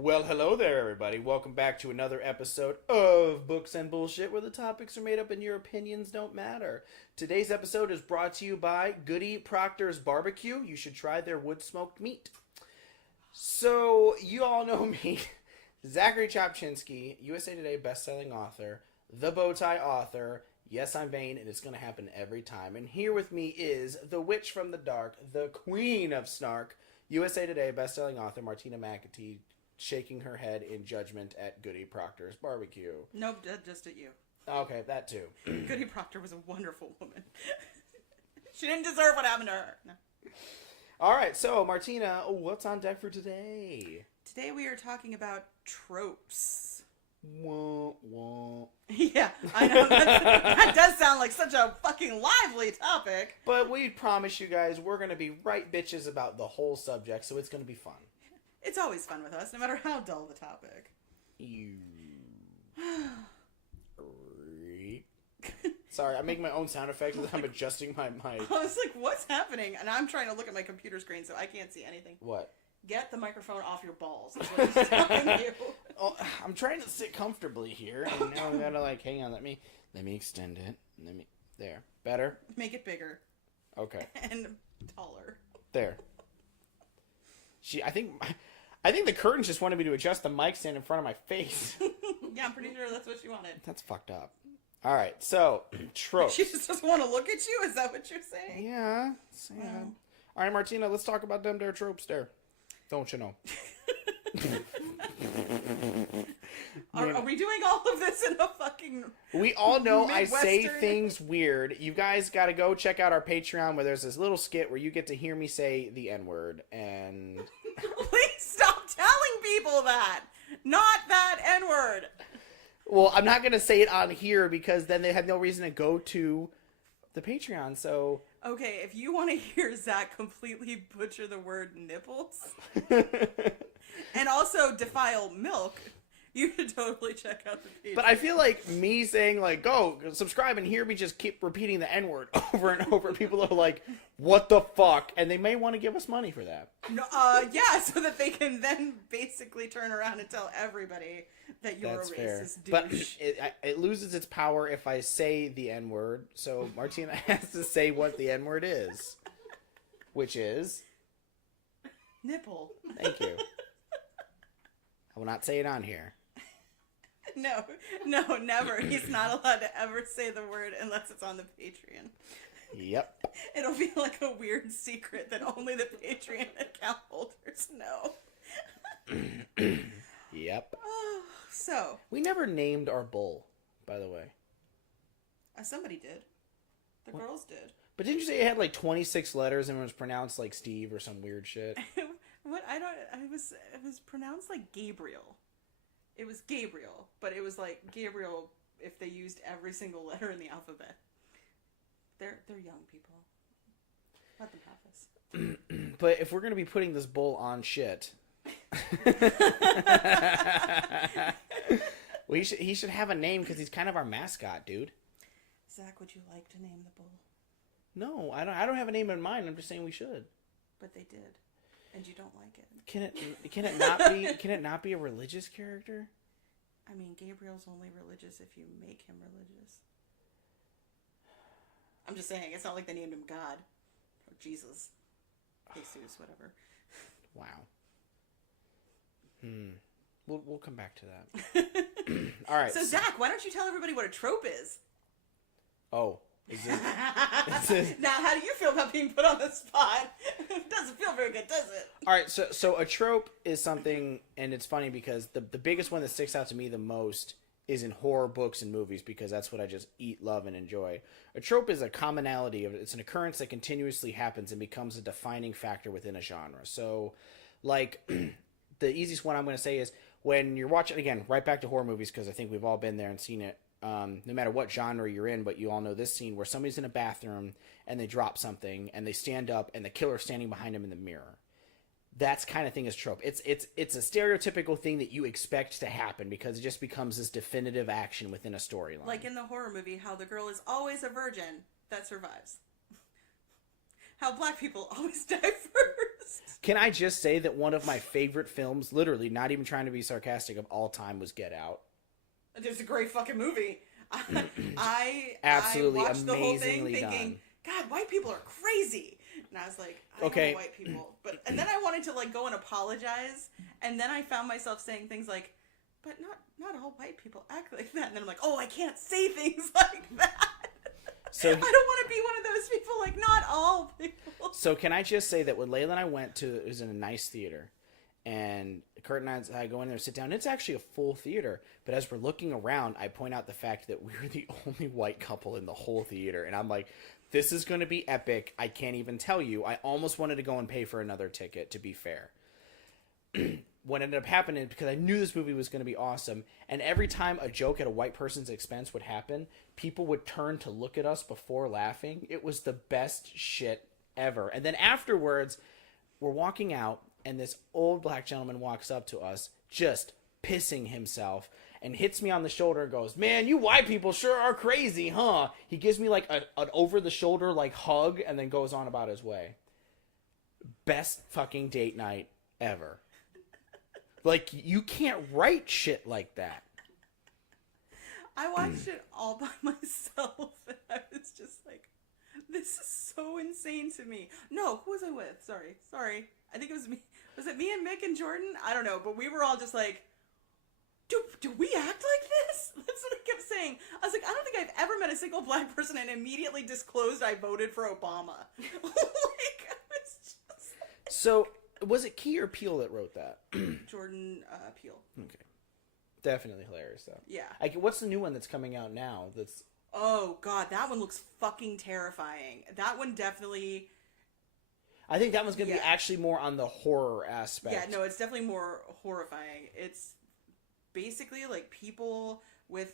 Well, hello there, everybody. Welcome back to another episode of Books and Bullshit, where the topics are made up and your opinions don't matter. Today's episode is brought to you by Goody Proctor's Barbecue. You should try their wood-smoked meat. So, you all know me, Zachary Chopchinsky, USA Today bestselling author, the Bowtie author. Yes, I'm vain, and it's going to happen every time. And here with me is the witch from the dark, the queen of snark, USA Today bestselling author Martina McAtee, shaking her head in judgment at Goody Proctor's Barbecue. Nope, just at you. Okay, that too. Goody Proctor was a wonderful woman. She didn't deserve what happened to her. No. All right, so Martina, what's on deck for today? Today we are talking about tropes. Wah, wah. Yeah, I know. That does sound like such a fucking lively topic. But we promise you guys we're going to be right bitches about the whole subject, so it's going to be fun. It's always fun with us, no matter how dull the topic. Sorry, I'm making my own sound effects as I'm adjusting my mic. I was like, what's happening? And I'm trying to look at my computer screen so I can't see anything. What? Get the microphone off your balls. That's what he's telling you. Oh, I'm trying to sit comfortably here, and now I'm gotta hang on. Let me extend it. There. Better. Make it bigger. Okay. And taller. There. I think the curtains just wanted me to adjust the mic stand in front of my face. Yeah, I'm pretty sure that's what she wanted. That's fucked up. All right, so tropes. She just doesn't want to look at you. Is that what you're saying? Yeah. Wow. All right, Martina, let's talk about them there tropes there. Don't you know? Are we doing all of this in a fucking We all know Midwestern? I say things weird. You guys got to go check out our Patreon where there's this little skit where you get to hear me say the N-word. And Please stop telling people that. Not that N-word. well, I'm not going to say it on here because then they have no reason to go to the Patreon. So Okay, if you want to hear Zach completely butcher the word nipples and also defile milk, you should totally check out the Patreon. But I feel like me saying, like, go subscribe and hear me just keep repeating the N-word over and over. People are like, what the fuck? And they may want to give us money for that. No, yeah, so that they can then basically turn around and tell everybody that you're That's a fair. racist douche. But it loses its power if I say the N-word. So Martina has to say what the N-word is. Which is? Nipple. Thank you. I will not say it on here. No, never. He's not allowed to ever say the word unless it's on the Patreon. Yep. It'll be like a weird secret that only the Patreon account holders know. Yep. So. We never named our bull, by the way. Somebody did. The girls did. But didn't you say it had like 26 letters and it was pronounced like Steve or some weird shit? What? It was pronounced like Gabriel. It was Gabriel, but it was like Gabriel if they used every single letter in the alphabet. They're young people. Let them have this. But if we're going to be putting this bull on shit, he should have a name because he's kind of our mascot, dude. Zach, would you like to name the bull? No, I don't have a name in mind. I'm just saying we should. But they did, and you don't like it. Can it not be a religious character? I mean, Gabriel's only religious if you make him religious. I'm just saying, it's not like they named him God or Jesus, Jesus, whatever. Wow. We'll come back to that. All right. So Zach, why don't you tell everybody what a trope is? Oh. Now, how do you feel about being put on the spot? It doesn't feel very good, does it? All right, so a trope is something, and it's funny because the biggest one that sticks out to me the most is in horror books and movies because that's what I just eat, love, and enjoy. A trope is a commonality it's an occurrence that continuously happens and becomes a defining factor within a genre. So, like, the easiest one I'm going to say is when you're watching, again, right back to horror movies because I think we've all been there and seen it. No matter what genre you're in, but you all know this scene where somebody's in a bathroom and they drop something and they stand up and the killer's standing behind them in the mirror. That's kind of thing is trope. It's a stereotypical thing that you expect to happen because it just becomes this definitive action within a storyline. Like in the horror movie, how the girl is always a virgin that survives. How black people always die first. Can I just say that one of my favorite films, literally, not even trying to be sarcastic, of all time was Get Out. It's a great fucking movie. Absolutely I watched the whole thing amazingly thinking, done. God, white people are crazy. And I was like, I Okay. know white people. And then I wanted to like go and apologize. And then I found myself saying things like, but not all white people act like that. And then I'm like, oh, I can't say things like that. So I don't want to be one of those people, like, not all people. So can I just say that when Layla and I went to, it was in a nice theater, and Kurt and I go in there and sit down. It's actually a full theater, but as we're looking around, I point out the fact that we're the only white couple in the whole theater, and I'm like, this is going to be epic. I can't even tell you. I almost wanted to go and pay for another ticket, to be fair. What ended up happening, because I knew this movie was going to be awesome, and every time a joke at a white person's expense would happen, people would turn to look at us before laughing. It was the best shit ever. And then afterwards, we're walking out, and this old black gentleman walks up to us, just pissing himself, and hits me on the shoulder and goes, man, you white people sure are crazy, huh? He gives me like an over-the-shoulder like hug, and then goes on about his way. Best fucking date night ever. Like, you can't write shit like that. I watched it all by myself, and I was just like, this is so insane to me. No, who was I with? Sorry. I think it was me. Was it me and Mick and Jordan? I don't know, but we were all just like, do we act like this? That's what I kept saying. I was like, I don't think I've ever met a single black person and immediately disclosed I voted for Obama. Like, I was just... So... Was it Key or Peele that wrote that? Jordan Peele. Okay. Definitely hilarious, though. Yeah. What's the new one that's coming out now? That's... Oh, God, that one looks fucking terrifying. That one definitely... I think that one's going to be actually more on the horror aspect. Yeah, no, it's definitely more horrifying. It's basically, like, people with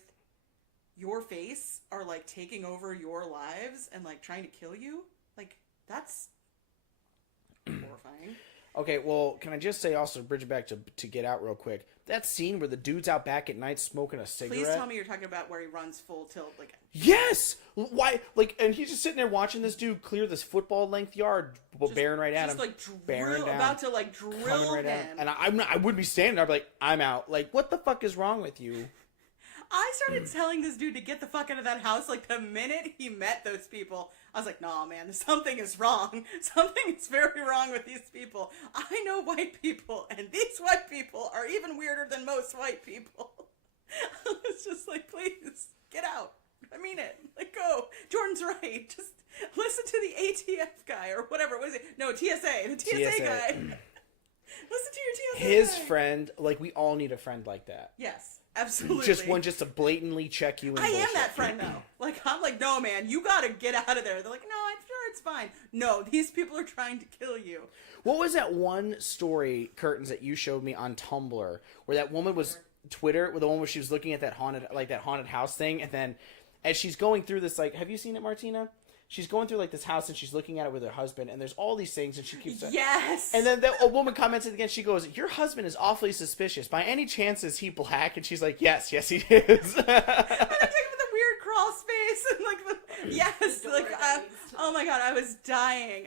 your face are, like, taking over your lives and, like, trying to kill you. Like, that's horrifying. Okay, well, can I just say also, bridge it back to Get Out real quick. That scene where the dude's out back at night smoking a cigarette. Please tell me you're talking about where he runs full tilt. Like, yes! Why? Like, and he's just sitting there watching this dude clear this football length yard, bearing right at him. Just like about to like drill right him. And I wouldn't be standing there. I'd be like, I'm out. Like, what the fuck is wrong with you? I started telling this dude to get the fuck out of that house like the minute he met those people. I was like, nah, man, something is wrong. Something is very wrong with these people. I know white people, and these white people are even weirder than most white people. It's just like, please, get out. I mean it. Like, go. Jordan's right. Just listen to the ATF guy, or whatever. What is it? No, TSA. The TSA guy. Listen to your TSA His guy. friend, like, we all need a friend like that. Yes. Absolutely. Just to blatantly check you in. I am that friend though. Like, I'm like, no man, you gotta get out of there. They're like, no, I'm sure it's fine. No, these people are trying to kill you. What was that one story, Curtains, that you showed me on Tumblr, where that woman was Twitter, with the one where she was looking at that haunted house thing, and then as she's going through this, like, have you seen it, Martina? She's going through, like, this house, and she's looking at it with her husband, and there's all these things, and she keeps saying... Yes! And then a woman comments again, she goes, your husband is awfully suspicious. By any chance, is he black? And she's like, yes, he is. And I'm talking about the weird crawl space, and, like, yes, like, oh my god, I was dying.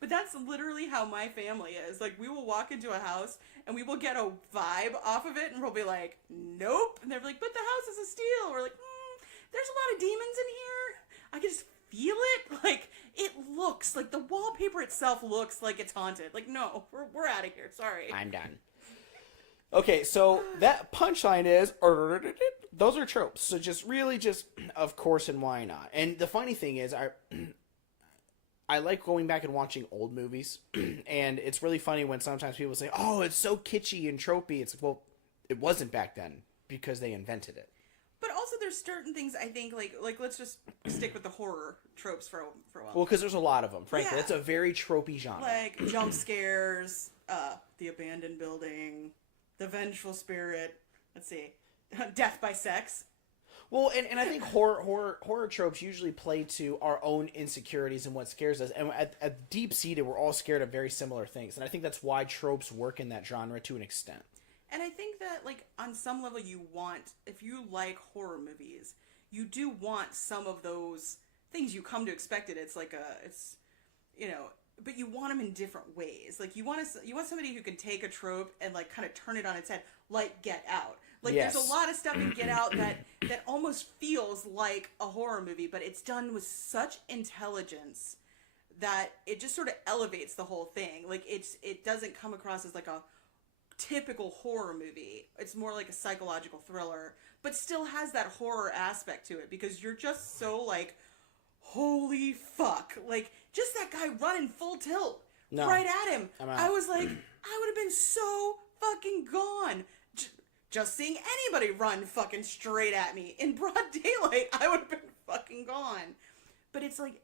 But that's literally how my family is. Like, we will walk into a house, and we will get a vibe off of it, and we'll be like, nope. And they're like, but the house is a steal. We're like, there's a lot of demons in here. I can just feel it. Like, it looks like the wallpaper itself looks like it's haunted. Like, no, we're out of here. Sorry. I'm done. Okay, so that punchline is, those are tropes. So just of course, and why not? And the funny thing is, I like going back and watching old movies, and it's really funny when sometimes people say, oh, it's so kitschy and tropey. It's like, well, it wasn't back then because they invented it. But also, there's certain things I think, like let's just stick with the horror tropes for a while. Well, because there's a lot of them. Frankly, Yeah. it's a very tropey genre. Like jump scares, the abandoned building, the vengeful spirit. Let's see, death by sex. Well, and I think horror tropes usually play to our own insecurities and what scares us. And at deep-seated, we're all scared of very similar things. And I think that's why tropes work in that genre to an extent. And I think that, like, on some level you want, if you like horror movies, you do want some of those things you come to expect it. It's like but you want them in different ways. Like you want somebody who can take a trope and like kind of turn it on its head, like Get Out. Like Yes. there's a lot of stuff in Get Out that almost feels like a horror movie, but it's done with such intelligence that it just sort of elevates the whole thing. Like it doesn't come across as like a typical horror movie. It's more like a psychological thriller, but still has that horror aspect to it because you're just so like, holy fuck. Like just that guy running full tilt right at him. I was like, I would have been so fucking gone. Just seeing anybody run fucking straight at me in broad daylight, I would have been fucking gone. But it's like,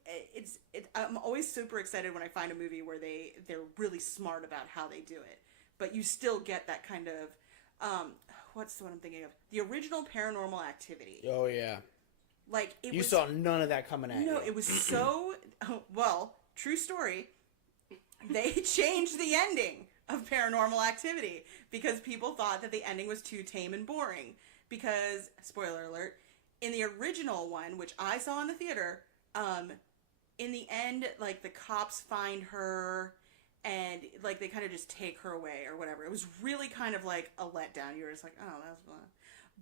I'm always super excited when I find a movie where they're really smart about how they do it. But you still get that kind of, what's the one I'm thinking of? The original Paranormal Activity. Oh, yeah. Like, you saw none of that coming at you. No, it was so, well, true story. They changed the ending of Paranormal Activity because people thought that the ending was too tame and boring. Because, spoiler alert, in the original one, which I saw in the theater, in the end, like, the cops find her and, like, they kind of just take her away or whatever. It was really kind of like a letdown. You were just like, oh, that was fun.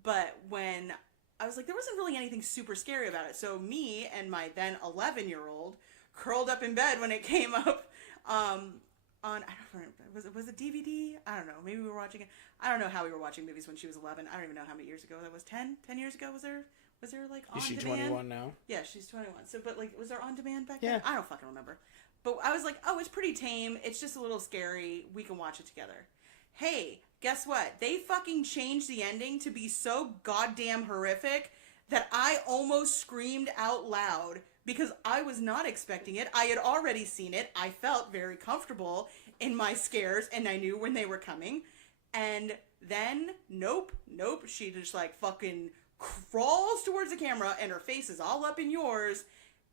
But when I was like, there wasn't really anything super scary about it. So me and my then 11-year-old curled up in bed when it came up on, I don't remember, was it DVD? I don't know. Maybe we were watching it. I don't know how we were watching movies when she was 11. I don't even know how many years ago that was. 10 years ago? Was there like on demand? Is she 21 now? Yeah, she's 21. So, but like, was there on demand back then? Yeah. I don't fucking remember. But I was like, oh, it's pretty tame. It's just a little scary. We can watch it together. Hey, guess what? They fucking changed the ending to be so goddamn horrific that I almost screamed out loud because I was not expecting it. I had already seen it. I felt very comfortable in my scares and I knew when they were coming. And then, nope. She just like fucking crawls towards the camera and her face is all up in yours.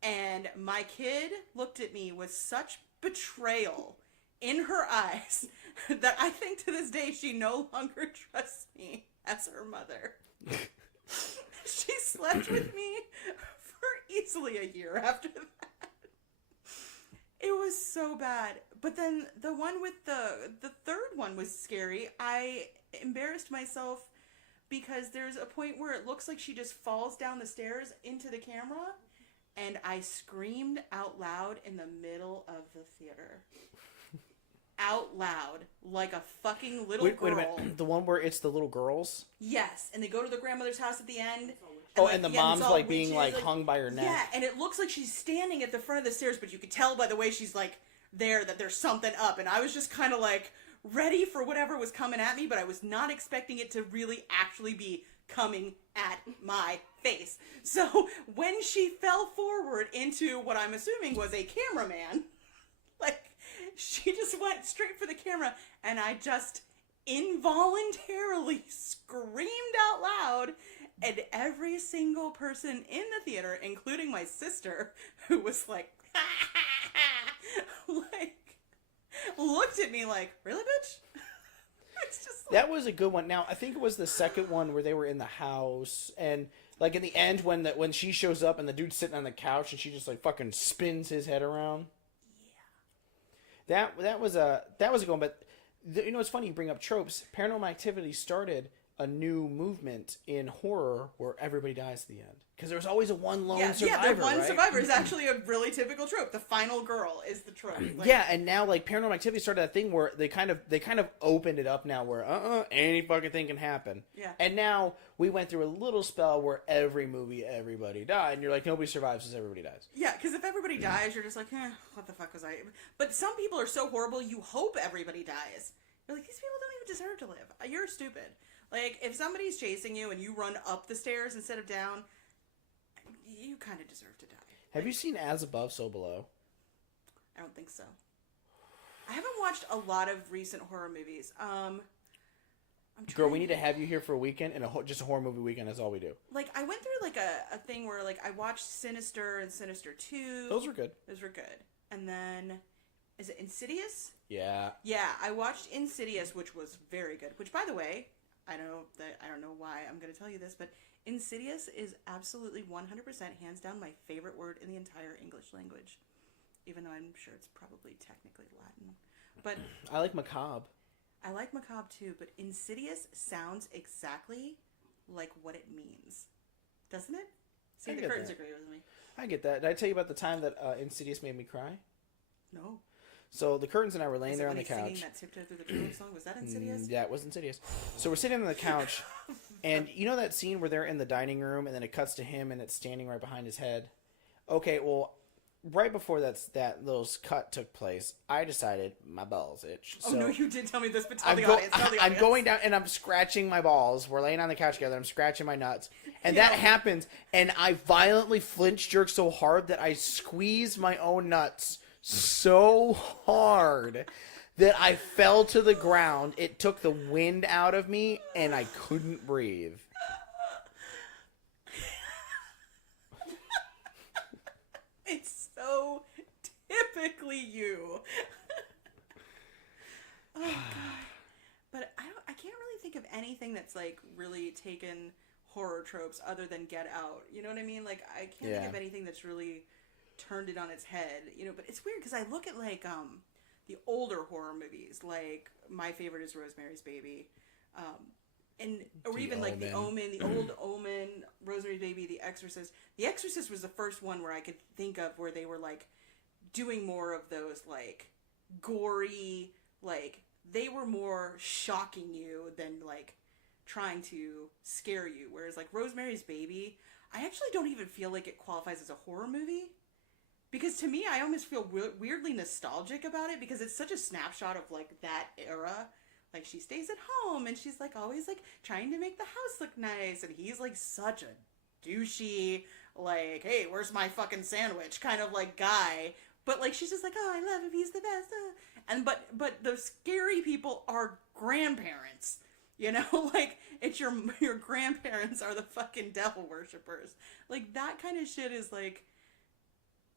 And my kid looked at me with such betrayal in her eyes that I think to this day she no longer trusts me as her mother. She slept with me for easily a year after that. It was so bad. But then the one with the third one was scary. I embarrassed myself because there's a point where it looks like she just falls down the stairs into the camera. And I screamed out loud in the middle of the theater. Out loud. Like a fucking little girl. Wait a minute. The one where it's the little girls? Yes. And they go to the grandmother's house at the end. And the mom's like being like hung by her neck. Yeah, and it looks like she's standing at the front of the stairs, but you could tell by the way she's like there that there's something up. And I was just kind of like ready for whatever was coming at me, but I was not expecting it to really actually be coming at my face. So when she fell forward into what I'm assuming was a cameraman, like she just went straight for the camera and I just involuntarily screamed out loud and every single person in the theater, including my sister, who was like, like looked at me like, really, bitch? It's just like... That was a good one. Now, I think it was the second one where they were in the house, and like in the end when she shows up and the dude's sitting on the couch and she just like fucking spins his head around. Yeah. That was a good one. But you know, it's funny you bring up tropes. Paranormal Activity started a new movement in horror where everybody dies at the end. Because there was always a one lone survivor. Yeah, the one right? survivor is actually a really typical trope. The final girl is the trope. Like, yeah, and now like Paranormal Activity started that thing where they kind of opened it up now where any fucking thing can happen. Yeah. And now we went through a little spell where every movie everybody died, and you're like nobody survives because everybody dies. Yeah, because if everybody dies, you're just like, what the fuck was I? But some people are so horrible, you hope everybody dies. You're like, these people don't even deserve to live. You're stupid. Like, if somebody's chasing you and you run up the stairs instead of down, you kind of deserve to die. Have you seen As Above, So Below? I don't think so. I haven't watched a lot of recent horror movies. Girl, we need to have you here for a weekend, and just a horror movie weekend. That's all we do. Like, I went through, like, a thing where, like, I watched Sinister and Sinister 2. Those were good. And then, is it Insidious? Yeah. Yeah, I watched Insidious, which was very good. Which, by the way, I don't know why I'm going to tell you this, but Insidious is absolutely 100% hands down my favorite word in the entire English language. even though I'm sure it's probably technically Latin. But I like macabre. I like macabre too, but insidious sounds exactly like what it means. Doesn't it? See, the curtains agree with me. I get that. Did I tell you about the time that Insidious made me cry? No. So the curtains and I were laying there on the couch. Singing that Tiptoe Through the Tulips song? Was that Insidious? Yeah, it was Insidious. So we're sitting on the couch, and you know that scene where they're in the dining room, and then it cuts to him, and it's standing right behind his head? Okay, well, right before that little cut took place, I decided my balls itch. Oh, so no, you did tell me this, but tell the audience. I'm going down, and I'm scratching my balls. We're laying on the couch together. I'm scratching my nuts. And that happens, and I violently flinch jerk so hard that I squeezed my own nuts so hard that I fell to the ground. It took the wind out of me, and I couldn't breathe. It's so typically you. Oh, God. But I can't really think of anything that's, like, really taken horror tropes other than Get Out. You know what I mean? Like, I can't think of anything that's really turned it on its head, you know. But it's weird because I look at, like, the older horror movies, like my favorite is Rosemary's Baby, or even like The Omen, the old Omen, Rosemary's Baby, The Exorcist. The Exorcist was the first one where I could think of where they were like doing more of those like gory, like they were more shocking you than like trying to scare you. Whereas like Rosemary's Baby, I actually don't even feel like it qualifies as a horror movie. Because to me, I almost feel weirdly nostalgic about it because it's such a snapshot of, like, that era. Like, she stays at home and she's, like, always, like, trying to make the house look nice. And he's, like, such a douchey, like, hey, where's my fucking sandwich kind of, like, guy. But, like, she's just like, oh, I love him, he's the best. And, but the scary people are grandparents. You know, like, it's your grandparents are the fucking devil worshippers. Like, that kind of shit is, like...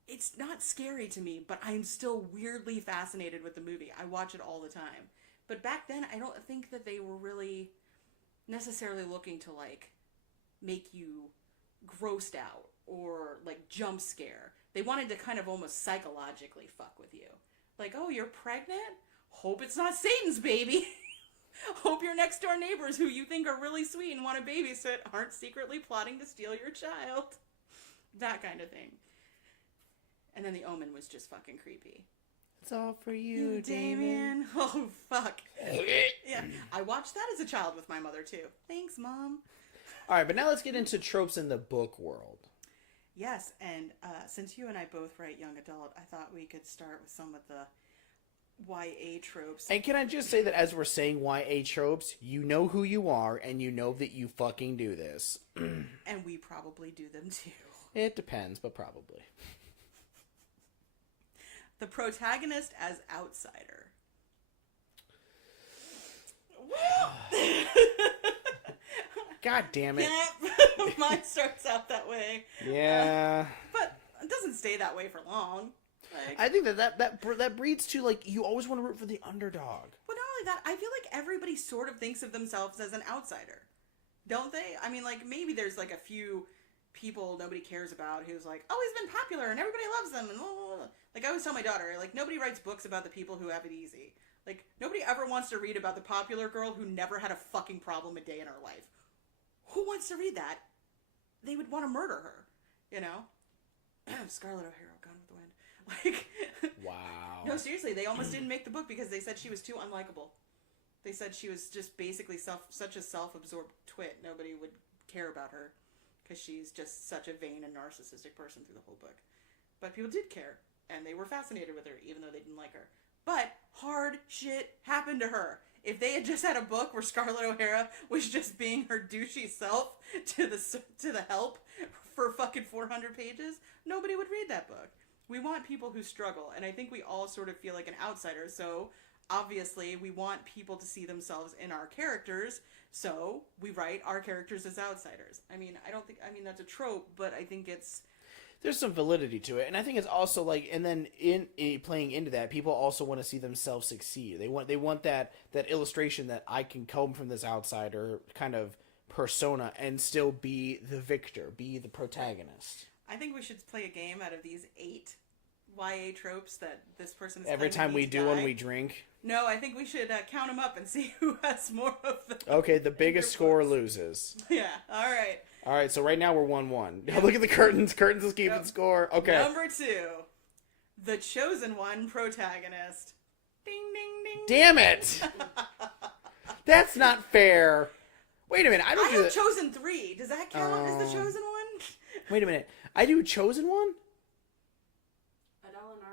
It's not scary to me, but I'm still weirdly fascinated with the movie. I watch it all the time. But back then, I don't think that they were really necessarily looking to, like, make you grossed out or, like, jump scare. They wanted to kind of almost psychologically fuck with you. Like, oh, you're pregnant? Hope it's not Satan's baby. Hope your next door neighbors who you think are really sweet and want to babysit aren't secretly plotting to steal your child. That kind of thing. And then The Omen was just fucking creepy. It's all for you, Damien. Oh, fuck. Yeah, I watched that as a child with my mother, too. Thanks, Mom. All right, but now let's get into tropes in the book world. Yes, and since you and I both write young adult, I thought we could start with some of the YA tropes. And can I just say that as we're saying YA tropes, you know who you are, and you know that you fucking do this. And we probably do them, too. It depends, but probably. The protagonist as outsider. God damn it. Mine starts out that way. Yeah. But it doesn't stay that way for long. Like, I think that breeds to, like, you always want to root for the underdog. But not only that, I feel like everybody sort of thinks of themselves as an outsider. Don't they? I mean, like, maybe there's, like, a few people nobody cares about who's like, oh, he's been popular and everybody loves them and blah, blah, blah. Like I always tell my daughter, like nobody writes books about the people who have it easy. Like nobody ever wants to read about the popular girl who never had a fucking problem a day in her life. Who wants to read that? They would want to murder her, you know? Scarlett O'Hara, Gone with the Wind. Like, wow. No, seriously, they almost didn't make the book because they said she was too unlikable. They said she was just basically such a self-absorbed twit. Nobody would care about her. Because she's just such a vain and narcissistic person through the whole book. But people did care, and they were fascinated with her, even though they didn't like her. But hard shit happened to her. If they had just had a book where Scarlett O'Hara was just being her douchey self to the help for fucking 400 pages, nobody would read that book. We want people who struggle, and I think we all sort of feel like an outsider, so obviously we want people to see themselves in our characters, so we write our characters as outsiders. I mean, that's a trope, but I think there's some validity to it, and I think it's also like, and then in playing into that, people also want to see themselves succeed. They want that illustration that I can come from this outsider kind of persona and still be the victor, be the protagonist. I think we should play a game out of these 8 YA tropes that this person is Every time we do one, we drink. No, I think we should count them up and see who has more of them. Okay, the biggest score loses. Yeah, all right. All right, so right now we're 1-1. Yep. Look at the curtains. Curtains is keeping score. Okay. Number 2, the chosen one protagonist. Ding, ding, ding. Damn it! That's not fair. Wait a minute. I have chosen 3. Does that count as the chosen one? Wait a minute. I do chosen one? Adele and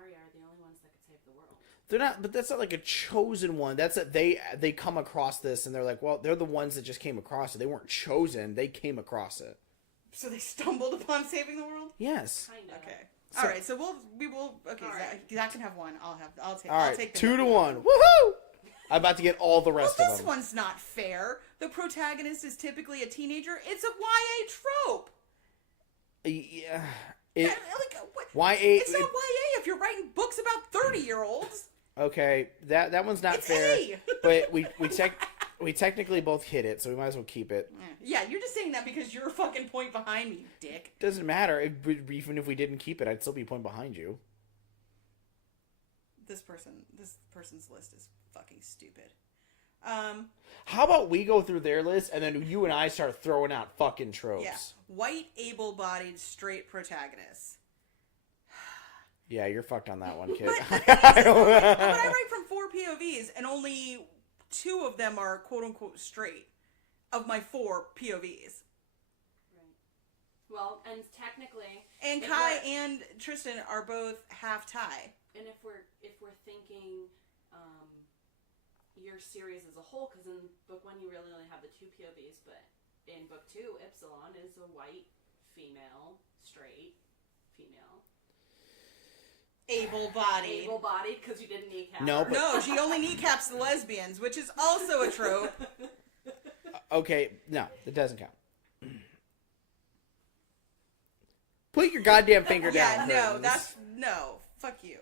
Arya are the only ones that could save the world. They're not, but that's not like a chosen one. That's they come across this and they're like, well, they're the ones that just came across it. They weren't chosen. They came across it. So they stumbled upon saving the world? Yes. Kind of. Okay. All right. So we will. Okay. Zach can have one. I'll take. All right. I'll take 2-1. Woohoo! I'm about to get all the rest of them. This one's not fair. The protagonist is typically a teenager. It's a YA trope. Yeah. YA. It's not YA if you're writing books about 30-year-olds. Okay, that one's not fair. But we technically both hit it, so we might as well keep it. Yeah, you're just saying that because you're a fucking point behind me, you dick. Doesn't matter. Even if we didn't keep it, I'd still be a point behind you. This person's list is fucking stupid. How about we go through their list and then you and I start throwing out fucking tropes? Yeah. White, able-bodied, straight protagonists. Yeah, you're fucked on that one, kid. But I write from 4 POVs and only 2 of them are quote-unquote straight of my 4 POVs. Right. Well, and technically... And Kai and Tristan are both half Thai. And if we're thinking your series as a whole, because in book 1 you really only have the 2 POVs, but in book 2, Epsilon is a white, female, straight, female. Able-bodied. Able-bodied, because you didn't kneecap. No, she only kneecaps the lesbians, which is also a trope. Okay, no, that doesn't count. Put your goddamn finger down. Yeah, no, fuck you.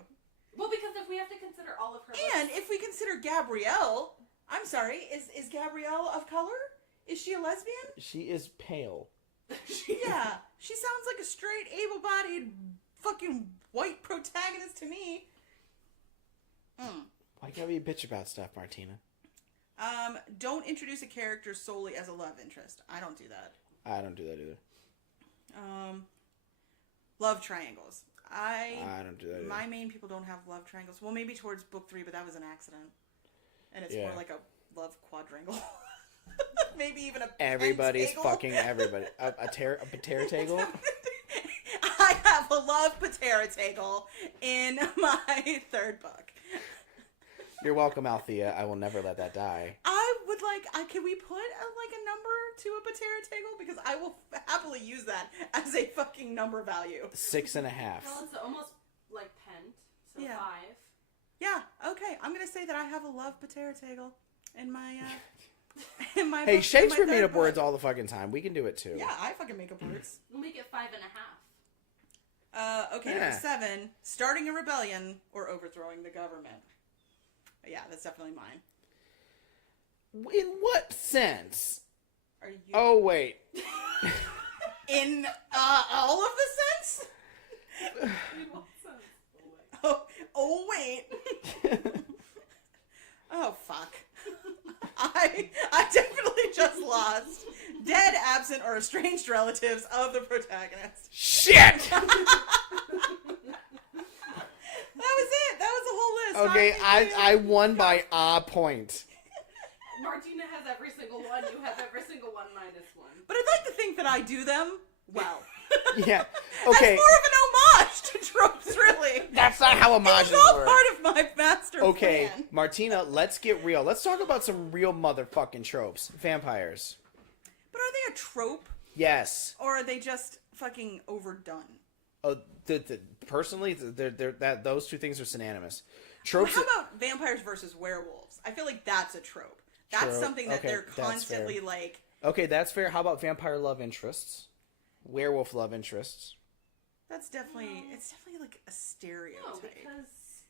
Well, because if we have to consider all of her And if we consider Gabrielle, I'm sorry, is Gabrielle of color? Is she a lesbian? She is pale. Yeah, she sounds like a straight, able-bodied, fucking white protagonist to me. Why can't we bitch about stuff, Martina? Don't introduce a character solely as a love interest. I don't do that. I don't do that either. Love triangles. I don't do that either. My main people don't have love triangles. Well, maybe towards book 3, but that was an accident. And it's more like a love quadrangle. Maybe even a everybody's pentagle. Fucking everybody. A patera-tagle? I have a love patera-tagle in my 3rd book. You're welcome, Althea. I will never let that die. I would can we put a number to a patera-tagle? Because I will happily use that as a fucking number value. 6.5. Well, it's almost like pent, so 5. Yeah, okay. I'm going to say that I have a love patera-tagle in my, Hey, Shakespeare made up words all the fucking time. We can do it too. Yeah, I fucking make up words. We'll make it 5.5. Okay, number 7, starting a rebellion or overthrowing the government. Yeah, that's definitely mine. In what sense? Are you? Oh, wait. In all of the sense? In what sense? Oh wait. Oh fuck. I definitely just lost. Dead, absent, or estranged relatives of the protagonist. Shit! That was it. That was the whole list. Okay, I won by a point. Martina has every single one. You have every single one minus 1. But I'd like to think that I do them well. Yeah. Okay. That's more of an homage to tropes, really. That's not how homages It's all work. part of my master Okay, plan. Martina, let's get real. Let's talk about some real motherfucking tropes. Vampires. But are they a trope? Yes. Or are they just fucking overdone? Oh, personally, those two things are synonymous. Tropes. Well, how about vampires versus werewolves? I feel like that's a trope. That's Trope. something that Okay, they're that's constantly fair. like. Okay, that's fair. How about vampire love interests? Werewolf love interests. That's definitely it's definitely like a stereotype. No, because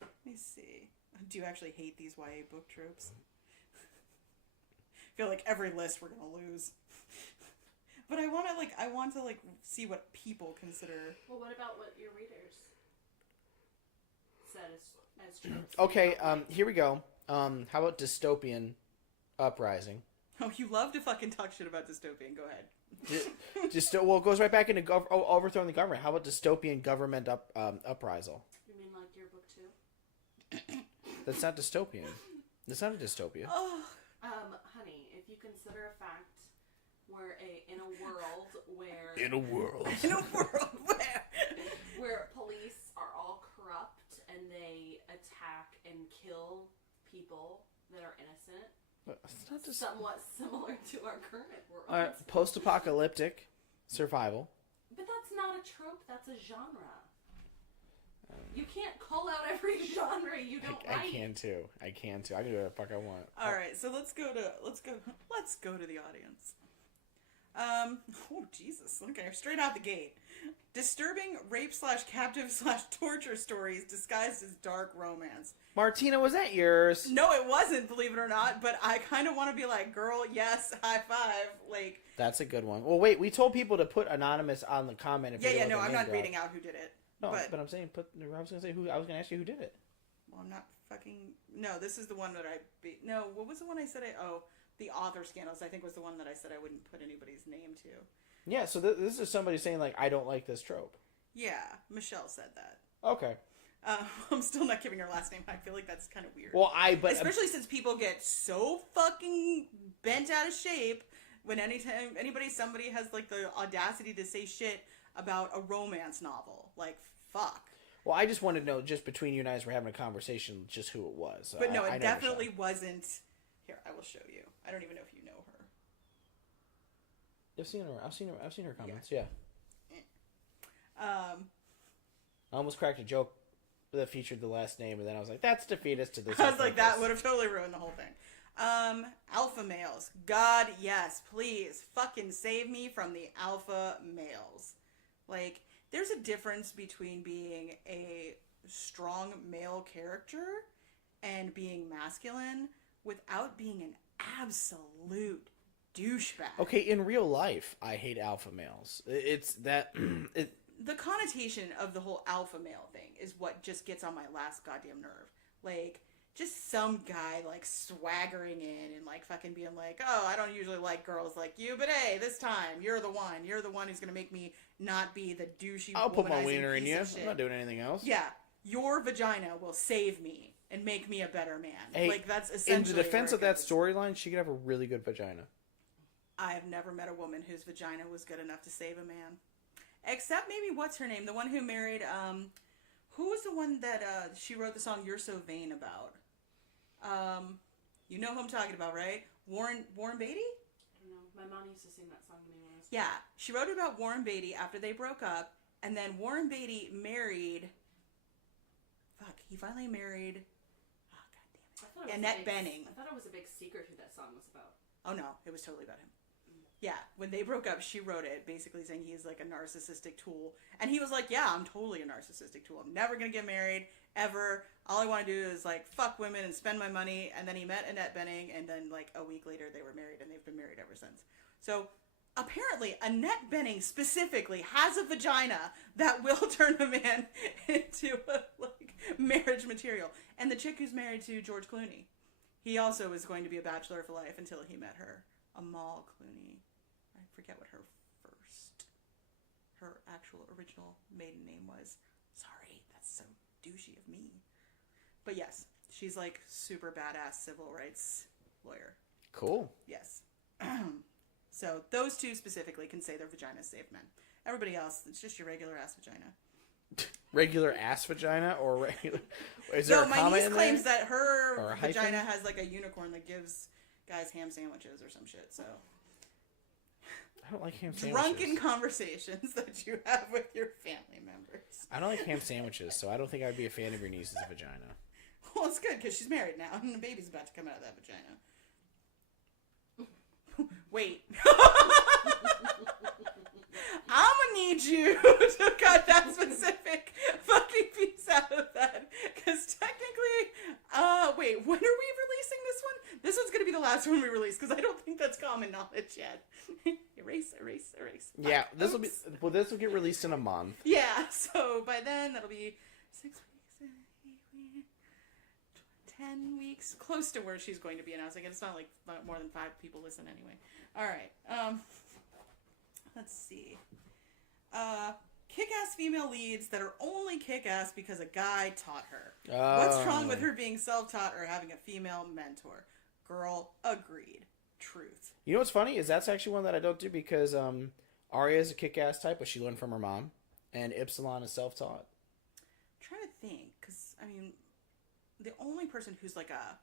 Let me see. Do you actually hate these YA book tropes? I feel like every list we're gonna lose. But I want to see what people consider. Well, what about what your readers said as tropes? Okay, here we go. How about dystopian uprising? Oh, you love to fucking talk shit about dystopian. Go ahead. Well, it goes right back into overthrowing the government. How about dystopian government uprisal? You mean like your book 2? That's not dystopian. That's not a dystopia. Oh. Honey, if you consider a fact in a world where where police are all corrupt and they attack and kill people that are innocent, It's not somewhat similar to our current world. Post-apocalyptic survival. But that's not a trope, that's a genre. You can't call out every genre you don't I like. can too. I can do whatever the fuck I want. All right, so let's go to the audience. Oh Jesus! Okay, straight out the gate. Disturbing rape/captive/torture stories disguised as dark romance. Martina, was that yours? No, it wasn't, believe it or not, but I kind of want to be like, girl, yes, high five, like... That's a good one. Well, wait, we told people to put anonymous on the comment. No, I'm not reading out who did it. No, but I'm saying, I was going to say who, I was going to ask you who did it. Well, I'm not fucking... No, this is the one that No, what was the one I said the author scandals, I think was the one that I said I wouldn't put anybody's name to. Yeah, so this is somebody saying, like, I don't like this trope. Yeah, Michelle said that. Okay. I'm still not giving her last name. I feel like that's kind of weird. Well, especially since people get so fucking bent out of shape when anytime somebody has like the audacity to say shit about a romance novel. Like, fuck. Well, I just wanted to know, just between you and I, as we're having a conversation, just who it was. But no, it definitely wasn't. Here, I will show you. I don't even know if you know her. I've seen her comments. Yeah. I almost cracked a joke that featured the last name, and then I was like, that's defeatist to this. I was like, that would have totally ruined the whole thing. Alpha males. God, yes, please. Fucking save me from the alpha males. Like, there's a difference between being a strong male character and being masculine without being an absolute douchebag. Okay, in real life, I hate alpha males. It's that... The connotation of the whole alpha male thing is what just gets on my last goddamn nerve. Like, just some guy, like, swaggering in and, like, fucking being like, oh, I don't usually like girls like you, but hey, this time, you're the one. You're the one who's gonna make me not be the douchey, I'll put my womanizing wiener in piece you. of shit. I'm not doing anything else. Yeah. Your vagina will save me and make me a better man. Hey, like, that's essentially... in the defense of that storyline, she could have a really good vagina. I have never met a woman whose vagina was good enough to save a man. Except maybe, what's her name? The one who married, who was the one that, she wrote the song You're So Vain about? You know who I'm talking about, right? Warren Beatty? I don't know. My mom used to sing that song to me when I was... Yeah. She wrote about Warren Beatty after they broke up, and then Warren Beatty married... Fuck, he finally married... Oh, God damn it. Annette Bening. I thought it was a big secret who that song was about. Oh, no. It was totally about him. Yeah, when they broke up, she wrote it, basically saying he's like a narcissistic tool. And he was like, yeah, I'm totally a narcissistic tool. I'm never going to get married, ever. All I want to do is, like, fuck women and spend my money. And then he met Annette Bening, and then, like, a week later, they were married, and they've been married ever since. So, apparently, Annette Bening specifically has a vagina that will turn a man into, like, marriage material. And the chick who's married to George Clooney, he also was going to be a bachelor for life until he met her. Amal Clooney. I forget what her actual original maiden name was. Sorry, that's so douchey of me. But yes, she's like super badass civil rights lawyer. Cool. Yes. So those two specifically can say their vaginas save men. Everybody else, it's just your regular ass vagina. Regular ass vagina or regular? Is there a my comma niece in claims there? that her Or a vagina hyphen? has like a unicorn that gives guys ham sandwiches or some shit. So I don't like ham sandwiches. drunken conversations that you have with your family members. I don't like ham sandwiches, so I don't think I'd be a fan of your niece's vagina. Well, it's good because she's married now and the baby's about to come out of that vagina. Wait. I'm gonna need you to cut that specific fucking piece out of that. Because technically, wait, when are we releasing this one? This one's gonna be the last one we release because I don't think that's common knowledge yet. Erase. Yeah, Fuck. this will get released in a month. Yeah, so by then that'll be 6 weeks, 8 weeks, 10 weeks, close to where she's going to be announcing it. It's not like more than 5 people listen anyway. All right. Let's see. Kick-ass female leads that are only kick-ass because a guy taught her. What's wrong with her being self-taught or having a female mentor? Girl, agreed. Truth. You know what's funny is that's actually one that I don't do because Arya is a kick-ass type, but she learned from her mom, and Ypsilon is self-taught. I'm trying to think, because, I mean, the only person who's like a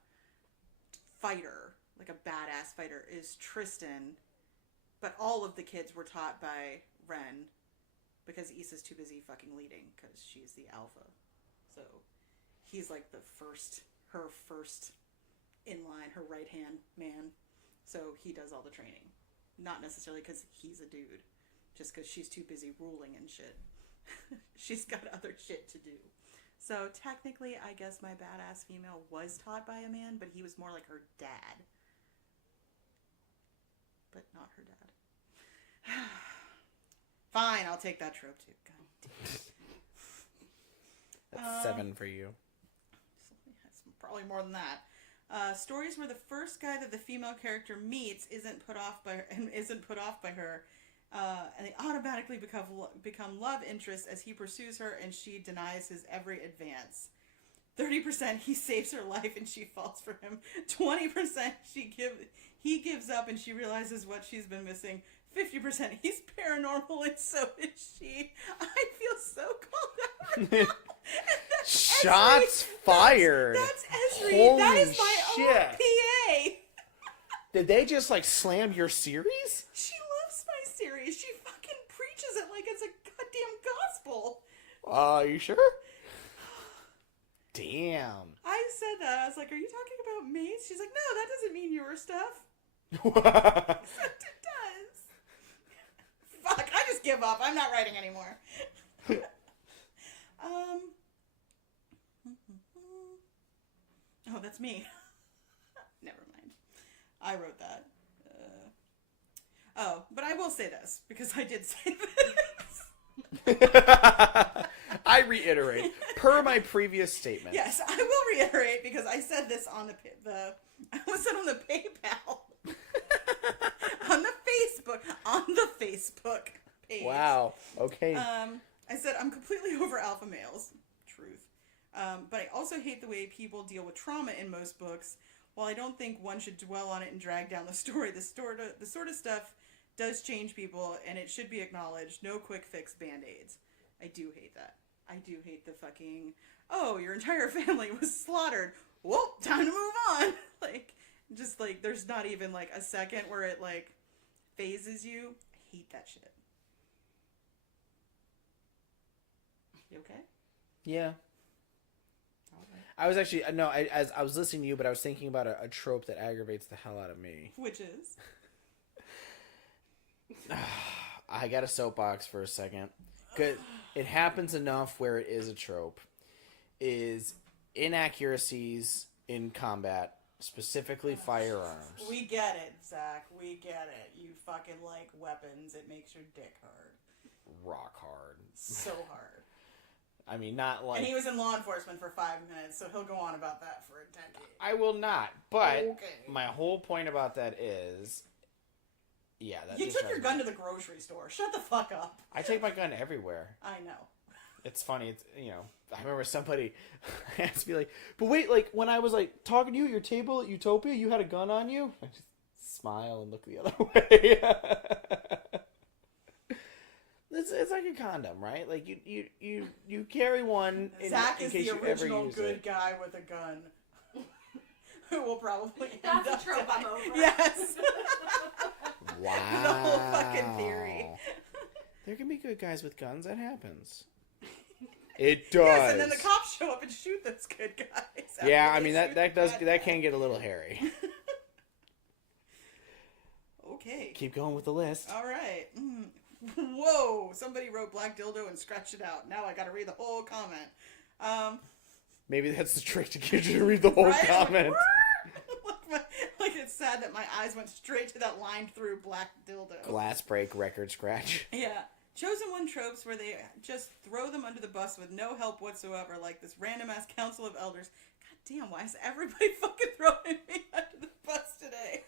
fighter, like a badass fighter, is Tristan, but all of the kids were taught by Ren. Because Issa's too busy fucking leading because she's the alpha. So he's like her first in line, her right hand man. So he does all the training. Not necessarily because he's a dude. Just because she's too busy ruling and shit. She's got other shit to do. So technically, I guess my badass female was taught by a man, but he was more like her dad. But not her dad. Fine, I'll take that trope too. God damn it. That's 7 for you. It's probably more than that. Stories where the first guy that the female character meets isn't put off by her, and they automatically become love interests as he pursues her and she denies his every advance. 30% he saves her life and she falls for him. 20% he gives up and she realizes what she's been missing. 50% he's paranormal and so is she. I feel so called out. Shots fired. That's Esri. Holy That is my shit. own PA. Did they just like slam your series? She loves my series. She fucking preaches it like it's a goddamn gospel. Are you sure? Damn. I said that. I was like, are you talking about Mace? She's like, no, that doesn't mean your stuff. Except it does. Fuck, I just give up. I'm not writing anymore. Oh, that's me. Never mind. I wrote that. But I will say this, because I did say this. I reiterate, per my previous statement. Yes, I will reiterate, because I said this on I was said on the PayPal. on the Facebook page. Wow. Okay. I said, I'm completely over alpha males. Truth. But I also hate the way people deal with trauma in most books. While I don't think one should dwell on it and drag down the story, the sort of stuff does change people, and it should be acknowledged. No quick fix band-aids. I do hate that. I do hate the fucking, oh, your entire family was slaughtered. Well, time to move on. Just there's not even, a second where it, phases you. I hate that shit. You okay? Yeah. I was actually, no, as I was listening to you, but I was thinking about a trope that aggravates the hell out of me. Which is? I got a soapbox for a second. Because it happens enough where it is a trope. Is inaccuracies in combat, specifically firearms. We get it, Zach. We get it. You fucking like weapons. It makes your dick hard. Rock hard. So hard. I mean, not like... And he was in law enforcement for 5 minutes, so he'll go on about that for a decade. I will not, but okay. My whole point about that is... Yeah, that You just took your drives gun me- to the grocery store. Shut the fuck up. I take my gun everywhere. I know. It's funny. It's, I remember somebody asked me, but wait, when I was, talking to you at your table at Utopia, you had a gun on you? I just smile and look the other way. It's like a condom, right? You carry one Zach in is case the you ever original use good it. guy with a gun. Who will probably That's end a trope up I'm over. Yes. Wow. The whole fucking theory. There can be good guys with guns. That happens. It does. Yes, and then the cops show up and shoot those good guys. Yeah, after I they mean shoot that the bad guy. can get a little hairy. Okay. Keep going with the list. All right. Whoa! Somebody wrote black dildo and scratched it out. Now I got to read the whole comment. Maybe Maybe that's the trick to get you to read the whole right? comment. Like it's sad. mad that my eyes went straight to that line through black dildo. Glass break, record scratch. Yeah. Chosen one tropes where they just throw them under the bus with no help whatsoever, like this random ass council of elders. God damn, why is everybody fucking throwing me under the bus today?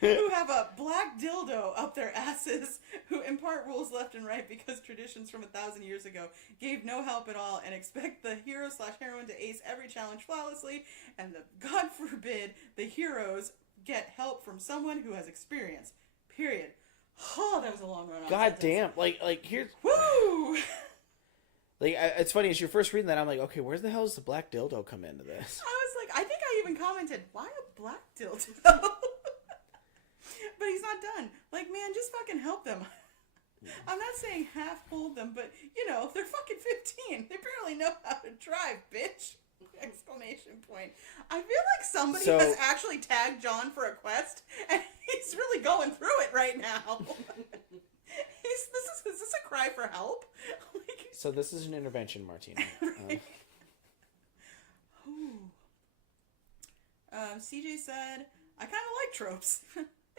Who have a black dildo up their asses, who impart rules left and right because traditions from 1,000 years ago gave no help at all and expect the hero/heroine to ace every challenge flawlessly, and God forbid the heroes get help from someone who has experience. Period. Oh, that was a long run. God damn! Like here's woo. It's funny. As you're first reading that, I'm like, okay, where the hell does the black dildo come into this? I was like, I think I even commented, why a black dildo? But he's not done. Like, man, just fucking help them. I'm not saying half hold them, but you know, they're fucking 15. They barely know how to drive, bitch. Exclamation point. I feel like somebody has actually tagged John for a quest, and he's really going through it right now. Is this a cry for help? Like, so this is an intervention, Martina. Right? CJ said, I kind of like tropes.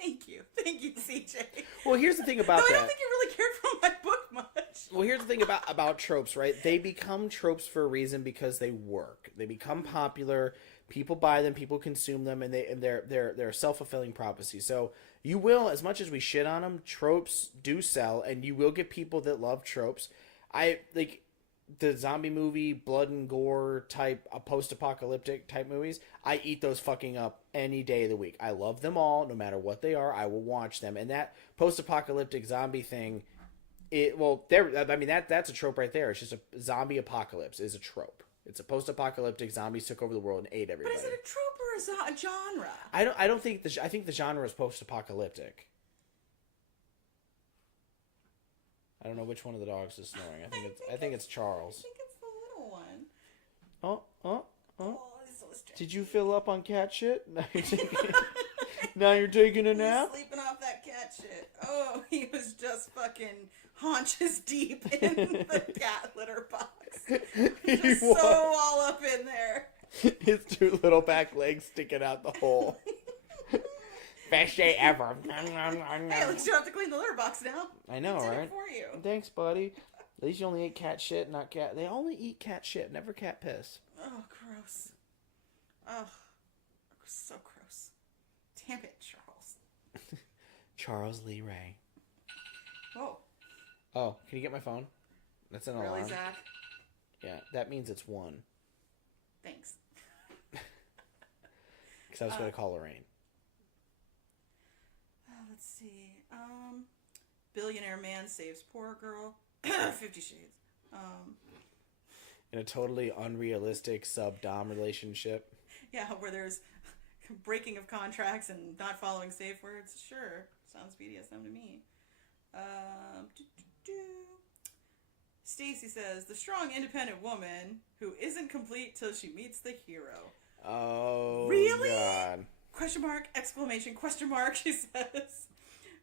Thank you, CJ. Well, here's the thing about I that. don't think you really cared for my book much. Well, here's the thing about tropes, right? They become tropes for a reason because they work. They become popular. People buy them. People consume them, and they're self-fulfilling prophecies. So you will, as much as we shit on them, tropes do sell, and you will get people that love tropes. I like the zombie movie, blood and gore type, post-apocalyptic type movies. I eat those fucking up any day of the week. I love them all, no matter what they are. I will watch them. And that post-apocalyptic zombie thing, that's a trope right there. It's just a zombie apocalypse is a trope. It's a post-apocalyptic zombies took over the world and ate everybody. But is it a trope or a genre? I don't think I think the genre is post-apocalyptic. I don't know which one of the dogs is snoring. I think it's Charles. I think it's the little one. Oh. Did you fill up on cat shit? Now you're taking a nap? He's sleeping off that cat shit. Oh, he was just fucking haunches deep in the cat litter box. Just so all up in there. His two little back legs sticking out the hole. Best day ever. Hey, at least you don't have to clean the litter box now. I know, right? right? It for you. Thanks, buddy. At least you only ate cat shit, not cat. They only eat cat shit, never cat piss. Oh, gross. Oh, so gross. Damn it, Charles. Charles Lee Ray. Whoa. Oh, can you get my phone? That's an alarm. Really, Zach? Yeah, that means it's 1. Thanks. Because I was going to call Lorraine. Let's see. Billionaire man saves poor girl. 50 Shades. In a totally unrealistic sub-dom relationship. Yeah, where there's breaking of contracts and not following safe words. Sure. Sounds BDSM to me. Stacy says, the strong, independent woman who isn't complete till she meets the hero. Oh, really? God. Question mark, exclamation, question mark, she says.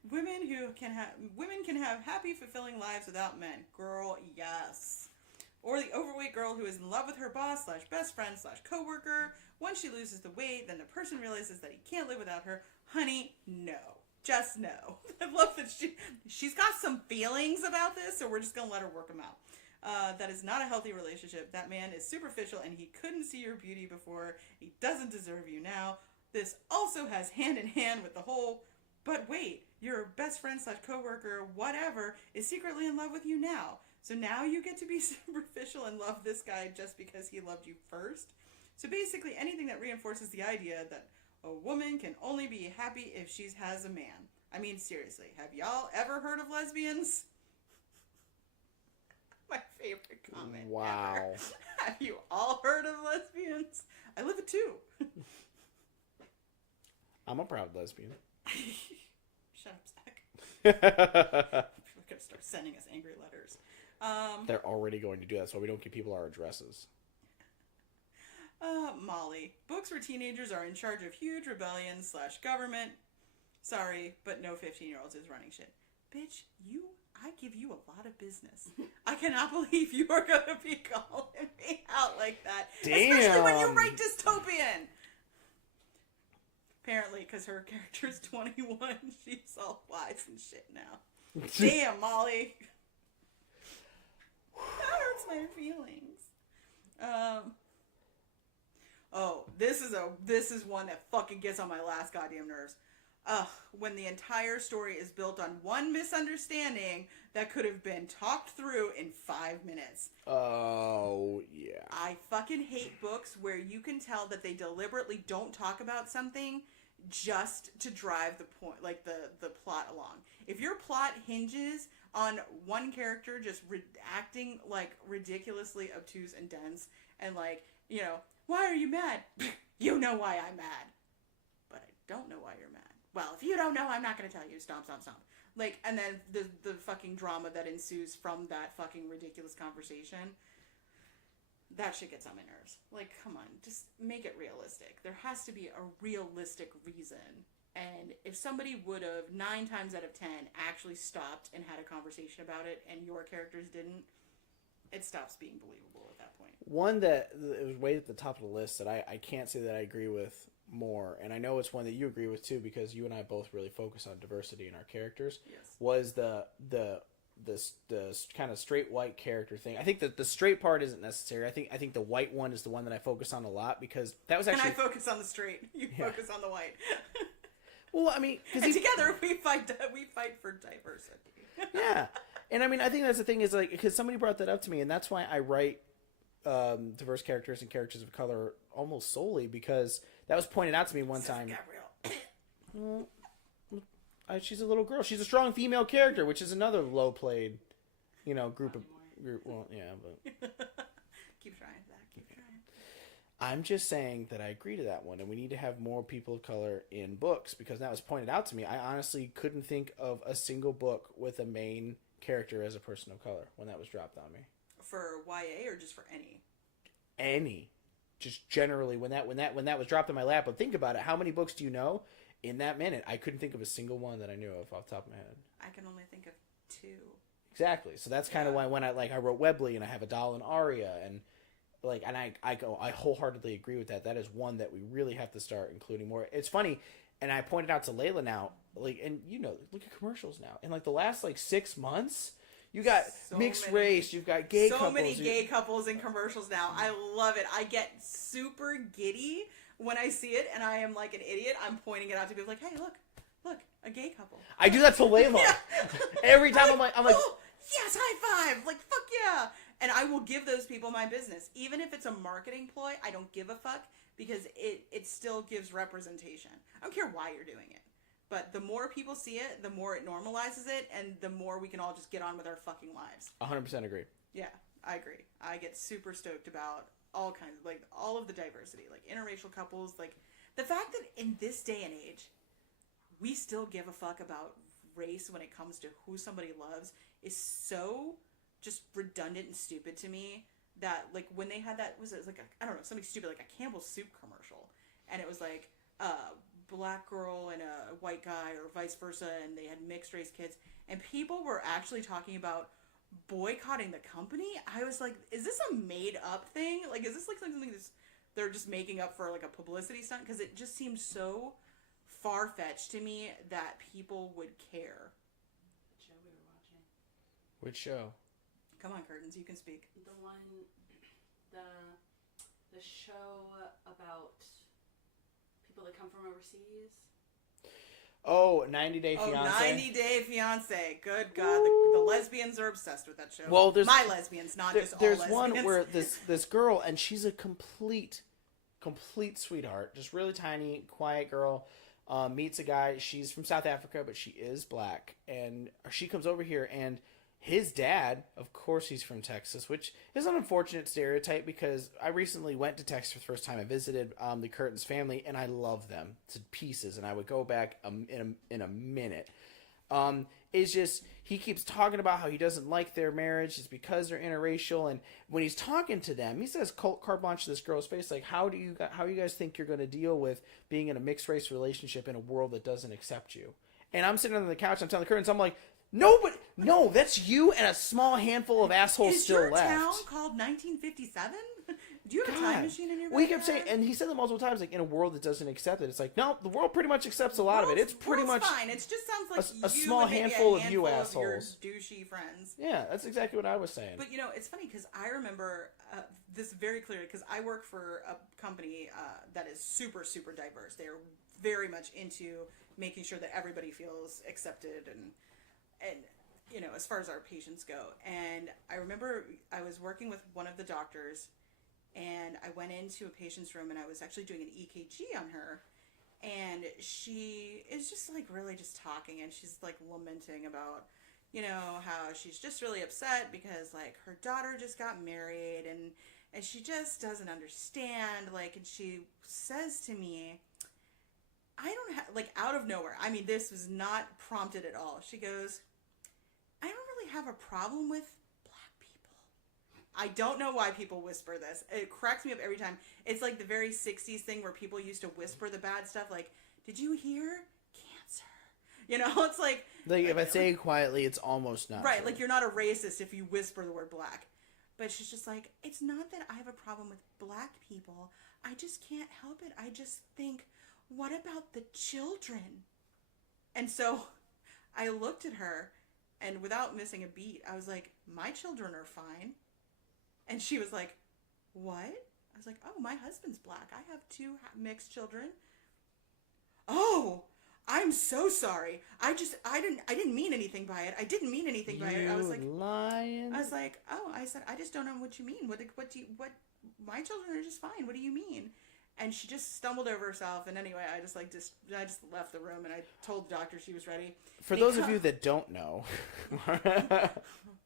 Women can have happy, fulfilling lives without men. Girl, yes. Or the overweight girl who is in love with her boss / best friend / coworker. Once she loses the weight, then the person realizes that he can't live without her. Honey, no. Just no. I love that she's got some feelings about this, so we're just going to let her work them out. That is not a healthy relationship. That man is superficial and he couldn't see your beauty before. He doesn't deserve you now. This also has hand in hand with the whole, but wait, your best friend / coworker, whatever, is secretly in love with you now. So now you get to be superficial and love this guy just because he loved you first? So basically anything that reinforces the idea that a woman can only be happy if she has a man. I mean, seriously, have y'all ever heard of lesbians? My favorite comment ever. Have you all heard of lesbians? I live it too. I'm a proud lesbian. Shut up, Zach. We're going to start sending us angry letters. They're already going to do that, so we don't give people our addresses. Molly. Books where teenagers are in charge of huge rebellions / government. Sorry, but no 15-year-olds is running shit. Bitch, I give you a lot of business. I cannot believe you are going to be calling me out like that. Damn. Especially when you write dystopian. apparently, because her character's 21, she's all wise and shit now. Damn, Molly. That hurts my feelings. Oh, this is one that fucking gets on my last goddamn nerves. When the entire story is built on one misunderstanding that could have been talked through in 5 minutes. Oh, yeah. I fucking hate books where you can tell that they deliberately don't talk about something just to drive the point, like the plot along. If your plot hinges on one character just acting like ridiculously obtuse and dense and like, you know, why are you mad? You know why I'm mad. But I don't know why you're mad. Well, if you don't know, I'm not going to tell you. Stomp, stomp, stomp. Like, and then the fucking drama that ensues from that fucking ridiculous conversation. That shit gets on my nerves. Like, come on. Just make it realistic. There has to be a realistic reason. And if somebody would have, 9 times out of 10, actually stopped and had a conversation about it, and your characters didn't, it stops being believable at that point. One that it was way at the top of the list that I can't say that I agree with more, and I know it's one that you agree with too because you and I both really focus on diversity in our characters. Yes. Was the kind of straight white character thing. I think that the straight part isn't necessary. I think the white one is the one that I focus on a lot because that was actually. And I focus on the straight. You focus on the white. Well, I mean, and together we fight for diversity. Yeah, and I mean, I think that's the thing is like because somebody brought that up to me, and that's why I write diverse characters and characters of color almost solely because that was pointed out to me one time. Well, she's a little girl. She's a strong female character, which is another low played, group. Well, yeah, but keep trying, Zach. Keep trying. I'm just saying that I agree to that one, and we need to have more people of color in books because that was pointed out to me. I honestly couldn't think of a single book with a main character as a person of color when that was dropped on me. For YA or just for any? Any. Just generally when that was dropped in my lap. But think about it. How many books do you know? In that minute, I couldn't think of a single one that I knew of off the top of my head. I can only think of 2. Exactly. So that's kind of why when I wrote Webley and I have Adal and Aria and I wholeheartedly agree with that. That is one that we really have to start including more. It's funny, and I pointed out to Layla now, and look at commercials now. In the last 6 months, you got mixed race, you've got gay couples. So many gay couples in commercials now. I love it. I get super giddy when I see it, and I am like an idiot. I'm pointing it out to people like, hey, look, a gay couple. I do that to Layla. Yeah. Every time I'm like, oh, yes, high five. Like, fuck yeah. And I will give those people my business. Even if it's a marketing ploy, I don't give a fuck because it still gives representation. I don't care why you're doing it. But the more people see it, the more it normalizes it, and the more we can all just get on with our fucking lives. 100% agree. Yeah, I agree. I get super stoked about all kinds of, all of the diversity, interracial couples, the fact that in this day and age, we still give a fuck about race when it comes to who somebody loves is so just redundant and stupid to me that, when they had that, I don't know, something stupid, a Campbell's soup commercial, and it was black girl and a white guy or vice versa, and they had mixed race kids, and people were actually talking about boycotting the company. I was like, is this a made up thing? Is this something they're just making up for a publicity stunt? Because it just seems so far-fetched to me that people would care. What show we were watching? Which show? Come on, Curtains, you can speak. The one, the show about people that come from overseas. Oh, 90 Day Fiancé. 90 Day Fiancé. Good God. The lesbians are obsessed with that show. Well, my lesbians, not just all lesbians. There's one where this girl, and she's a complete sweetheart. Just really tiny, quiet girl. Meets a guy. She's from South Africa, but she is black. And she comes over here, and his dad, of course he's from Texas, which is an unfortunate stereotype because I recently went to Texas for the first time. I visited the Curtins family, and I love them to pieces, and I would go back in a minute. It's just, he keeps talking about how he doesn't like their marriage. It's because they're interracial, and when he's talking to them, he says carte blanche to this girl's face, how do you guys think you're going to deal with being in a mixed race relationship in a world that doesn't accept you? And I'm sitting on the couch, I'm telling the Curtins, I'm like, no, that's you and a small handful of assholes still left. Is your town called 1957? Do you have a time machine in your backyard? We kept saying, and he said that multiple times, like, in a world that doesn't accept it, it's like, no, the world pretty much accepts a lot of it. It's pretty much fine. It just sounds like a small handful of you assholes, your douchey friends. Yeah, that's exactly what I was saying. But it's funny because I remember this very clearly because I work for a company that is super, super diverse. They are very much into making sure that everybody feels accepted and as far as our patients go. And I remember I was working with one of the doctors. And I went into a patient's room and I was actually doing an EKG on her. And she is just like really just talking and she's like lamenting about, how she's just really upset because like her daughter just got married and she just doesn't understand. Like, and she says to me, I don't have, like out of nowhere, I mean, this was not prompted at all. She goes, I don't really have a problem with I don't know why people whisper this. It cracks me up every time. It's like the very 60s thing where people used to whisper the bad stuff. Like, did you hear? Cancer. It's like if I say it quietly, it's almost not right. true. Like, you're not a racist if you whisper the word black. But she's just like, it's not that I have a problem with black people. I just can't help it. I just think, what about the children? And so I looked at her, and without missing a beat, I was like, my children are fine. And she was like, what? I was like, oh, my husband's black. I have 2 mixed children. Oh, I'm so sorry. I didn't mean anything by it. I didn't mean anything by it. I was like, lying. I was like, oh, I said, I just don't know what you mean. What my children are just fine. What do you mean? And she just stumbled over herself. And anyway, I just left the room and I told the doctor she was ready. For those of you that don't know.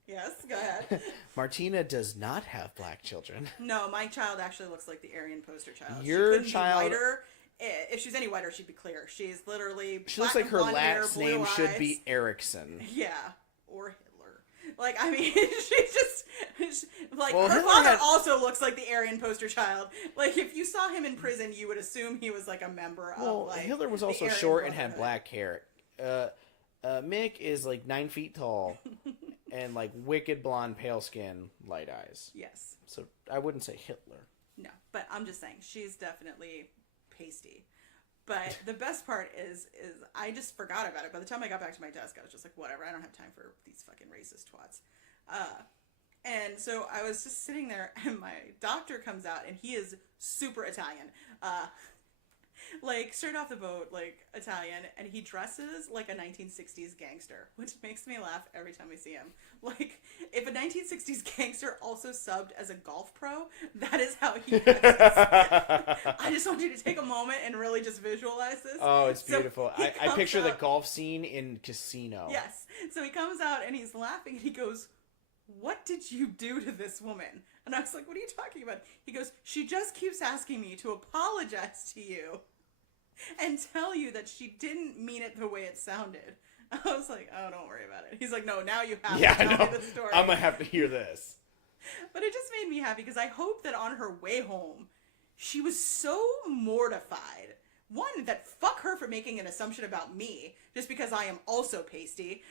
Yes, go ahead. Martina does not have black children. No, my child actually looks like the Aryan poster child. Your she child. Be whiter. If she's any whiter, she'd be clear. She's literally. She looks like her last name should be Erickson. Yeah, or Hitler. Like, I mean, she's like, well, her Hitler father also looks like the Aryan poster child. Like, if you saw him in prison, you would assume he was like a member of. Like, Hitler was also short and had black hair. Mick is like 9 feet tall. And like wicked blonde, pale skin, light eyes. Yes. So I wouldn't say Hitler. No, but I'm just saying she's definitely pasty. But the best part is I just forgot about it. By the time I got back to my desk, I was just like, whatever. I don't have time for these fucking racist twats. And so I was just sitting there, and my doctor comes out, and he is super Italian. Like, straight off the boat, like, Italian, and he dresses like a 1960s gangster, which makes me laugh every time I see him. Like, if a 1960s gangster also subbed as a golf pro, that is how he dresses. I just want you to take a moment and really just visualize this. Oh, it's beautiful. So I picture the golf scene in Casino. Yes. So he comes out, and he's laughing, and he goes, what did you do to this woman? And I was like, what are you talking about? He goes, she just keeps asking me to apologize to you and tell you that she didn't mean it the way it sounded. I was like, oh, don't worry about it. He's like, no, now you have to tell me the story. I'm going to have to hear this. But it just made me happy because I hope that on her way home, she was so mortified. One, that fuck her for making an assumption about me, just because I am also pasty,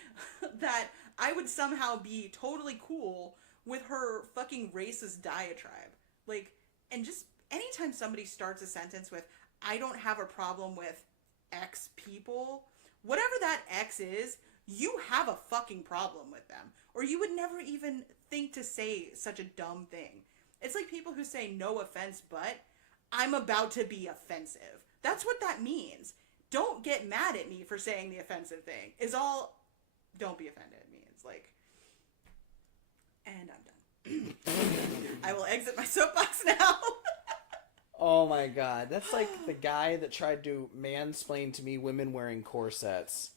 that I would somehow be totally cool with her fucking racist diatribe. Like, and just anytime somebody starts a sentence with, I don't have a problem with X people, whatever that X is, you have a fucking problem with them. Or you would never even think to say such a dumb thing. It's like people who say no offense, but I'm about to be offensive. That's what that means. Don't get mad at me for saying the offensive thing. Is all, don't be offended means. Like, and I'm done. I will exit my soapbox now. Oh my god. That's like the guy that tried to mansplain to me women wearing corsets.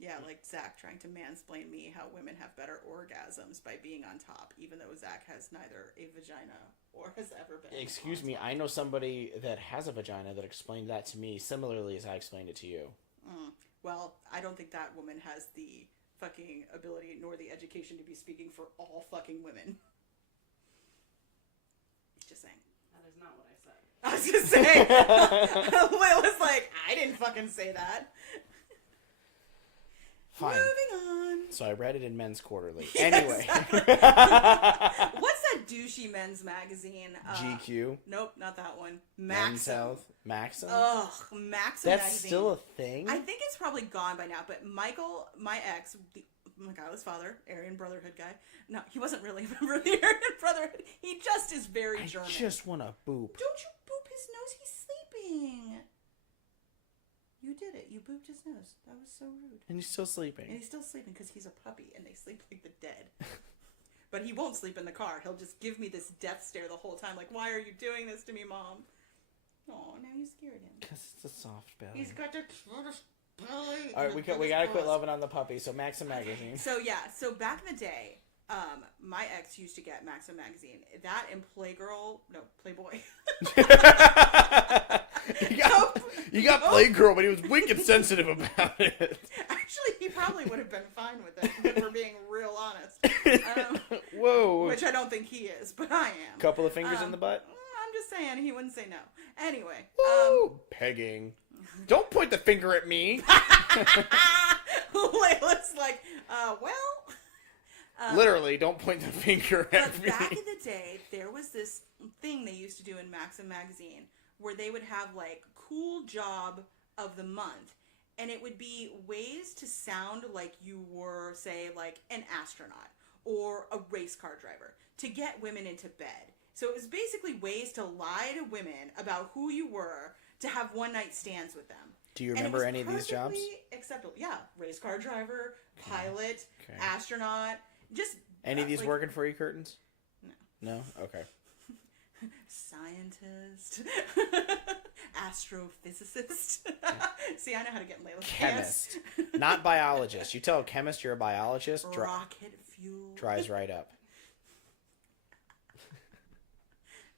Yeah, like Zach trying to mansplain me how women have better orgasms by being on top, even though Zach has neither a vagina or has ever been. Excuse me, I know somebody that has a vagina that explained that to me similarly as I explained it to you. Well, I don't think that woman has the fucking ability nor the education to be speaking for all fucking women. Just saying. That is not what I said. I was gonna say, Will was like, I didn't fucking say that. Fine. Moving on. So I read it in Men's Quarterly. Anyway. Exactly. What's that douchey men's magazine? GQ. Nope, not that one. Men's Maxim. Health. Maxim? Ugh, Maxim That's magazine. still a thing? I think it's probably gone by now, but Michael, my ex, my godless father, Aryan Brotherhood guy. No, he wasn't really a member of the Aryan Brotherhood. He just is very German. I just want to boop. Don't you boop his nose? He's sleeping. You did it. You booped his nose. That was so rude. And he's still sleeping. And he's still sleeping because he's a puppy and they sleep like the dead. But he won't sleep in the car. He'll just give me this death stare the whole time. Like, why are you doing this to me, Mom? Oh, now you scared him. Because it's a soft belly. He's got the cutest belly. All right, we gotta quit loving on the puppy. So Maxim magazine. So yeah, so back in the day, my ex used to get Maxim magazine. That and Playboy. You got Playgirl, but he was wicked sensitive about it. Actually, he probably would have been fine with it if we're being real honest. Whoa. Which I don't think he is, but I am. Couple of fingers in the butt? I'm just saying, he wouldn't say no. Anyway. Woo! Pegging. Don't point the finger at me. Layla's like, Literally, don't point the finger at but me. back in the day, there was this thing they used to do in Maxim magazine where they would have, like, cool job of the month. And it would be ways to sound like you were, say, like, an astronaut or a race car driver to get women into bed. So it was basically ways to lie to women about who you were to have one-night stands with them. Do you remember any of these jobs? Acceptable. Yeah. Race car driver, pilot, astronaut. Just any of these working for you, Curtains? No. No? Okay. Scientist. Astrophysicist. See, I know how to get in Layla's Chemist. pants. Not biologist. You tell a chemist you're a biologist, Rocket fuel. dries right up.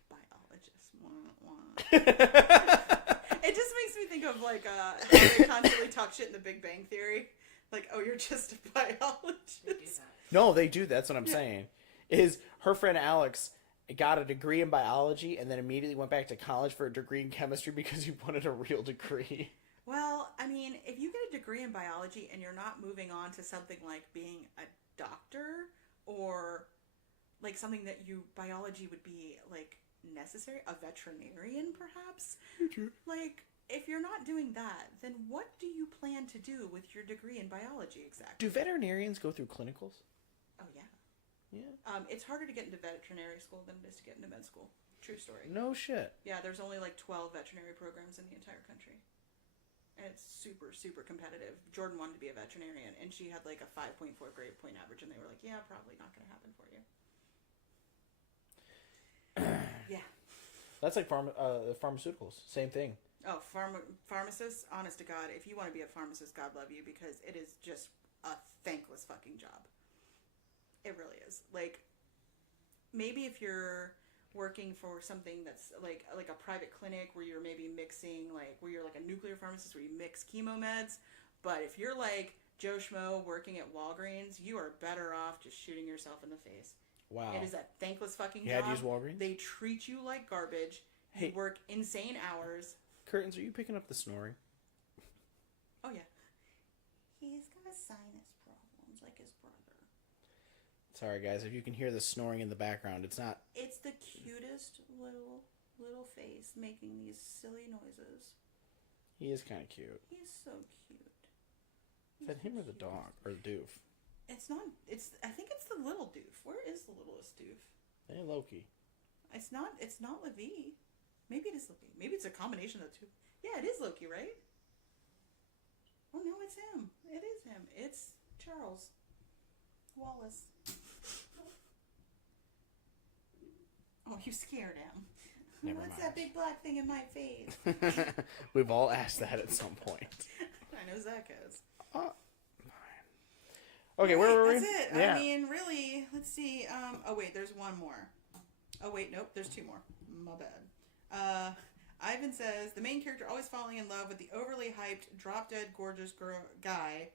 Biologist. It just makes me think of, like, how they constantly talk shit in the Big Bang Theory. Like, oh, you're just a biologist. No, they do. That's what I'm saying. Is her friend Alex got a degree in biology and then immediately went back to college for a degree in chemistry because he wanted a real degree. Well, I mean, if you get a degree in biology and you're not moving on to something like being a doctor or, like, something that biology would be, like, necessary, a veterinarian, perhaps? Like, if you're not doing that, then what do you plan to do with your degree in biology exactly? Do veterinarians go through clinicals? Oh, yeah. Yeah. It's harder to get into veterinary school than it is to get into med school. True story. No shit. Yeah, there's only like 12 veterinary programs in the entire country. And it's super, super competitive. Jordan wanted to be a veterinarian, and she had like a 5.4 grade point average, and they were like, yeah, probably not going to happen for you. Yeah. That's like pharmaceuticals. Same thing. Oh, pharmacists, honest to God, if you want to be a pharmacist, God love you, because it is just a thankless fucking job. It really is. Like, maybe if you're working for something that's like a private clinic where you're maybe mixing, like, where you're like a nuclear pharmacist where you mix chemo meds, but if you're like Joe Schmo working at Walgreens, you are better off just shooting yourself in the face. Wow. It is a thankless fucking You job. had to use Walgreens? They treat you like garbage. You work insane hours. Curtains, are you picking up the snoring? Oh, yeah. He's got sinus problems like his brother. Sorry, guys. If you can hear the snoring in the background, it's not... It's the cutest little face making these silly noises. He is kind of cute. He's so cute. Is that him or the dog? Or the doof? It's not... I think it's the little doof. Where is the littlest doof? Hey, Loki. It's not Levi. Maybe it is Loki. Maybe it's a combination of the two. Yeah, it is Loki, right? Oh, no, it's him. It is him. It's Charles Wallace. Oh, you scared him. Never What's mind. that big black thing in my face? We've all asked that at some point. I know Zach has. Okay, where were we? That's it. Yeah. I mean, really, let's see. Oh, wait, there's one more. Oh, wait, nope, there's two more. My bad. Ivan says, the main character always falling in love with the overly hyped, drop-dead gorgeous guy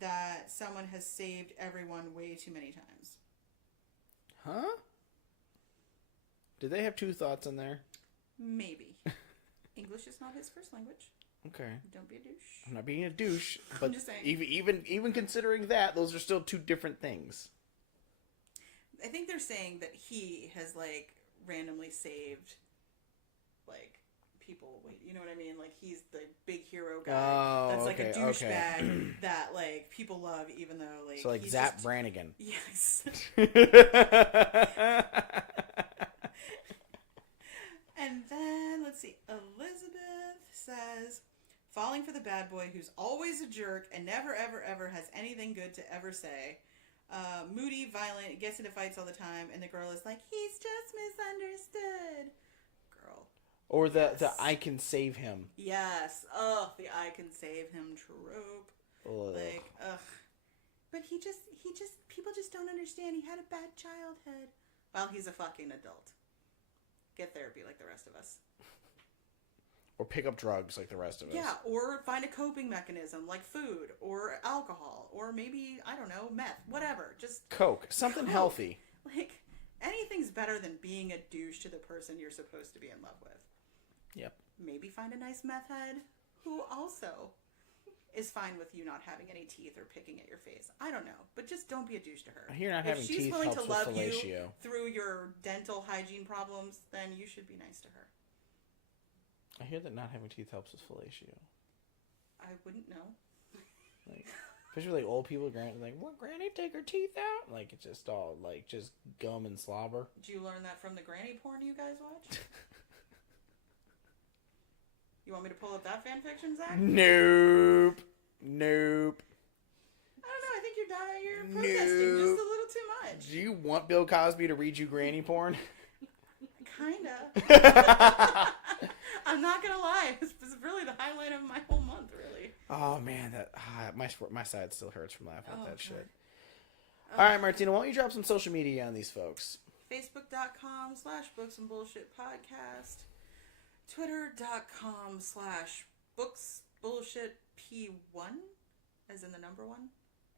that someone has saved everyone way too many times. Huh? Did they have two thoughts in there? Maybe. English is not his first language. Okay. Don't be a douche. I'm not being a douche, but just saying. even considering that, those are still two different things. I think they're saying that he has like randomly saved like people. Wait, you know what I mean? Like he's the big hero guy that's like a douchebag that like people love, even though like so like he's Zap just... Brannigan. Yes. And then let's see. Elizabeth says, falling for the bad boy who's always a jerk and never ever ever has anything good to ever say. Moody, violent, gets into fights all the time, and the girl is like, he's just misunderstood. Girl. Or the I can save him. Yes. Ugh, the I can save him trope. Ugh. Like, ugh. But he just, people just don't understand. He had a bad childhood. Well, he's a fucking adult. Get therapy like the rest of us. Or pick up drugs like the rest of us. Yeah, or find a coping mechanism like food or alcohol or maybe, I don't know, meth, whatever. Just Coke. Something Coke. healthy. Like, anything's better than being a douche to the person you're supposed to be in love with. Yep. Maybe find a nice meth head who also is fine with you not having any teeth or picking at your face. I don't know, but just don't be a douche to her. Here not having if she's teeth willing helps to love with you fellatio. through your dental hygiene problems, then you should be nice to her. I hear that not having teeth helps with fellatio. I wouldn't know. Like, especially like old people, like, what, Granny take her teeth out? Like, it's just all, like, just gum and slobber. Did you learn that from the granny porn you guys watch? You want me to pull up that fan fiction, Zach? Nope. I don't know. I think you're protesting just a little too much. Do you want Bill Cosby to read you granny porn? Kinda. I'm not gonna lie. It was really the highlight of my whole month, really. Oh man, that my side still hurts from laughing at that God. shit. All right, Martina, why don't you drop some social media on these folks? Facebook.com/booksandbullshitpodcast. Twitter.com/booksbullshitp1, as in the number one.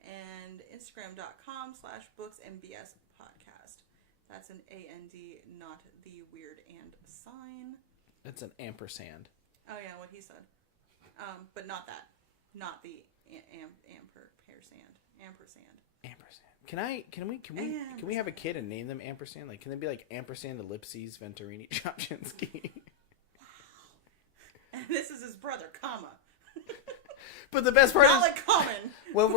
And Instagram.com/booksmbspodcast. That's an AND, not the weird and sign. It's an ampersand. Oh yeah, what he said. But not that. Not the ampersand. Can we have a kid and name them ampersand? Like, can they be like ampersand ellipses Venturini Chopchinsky? And this is his brother, comma. But the best part not is like common. when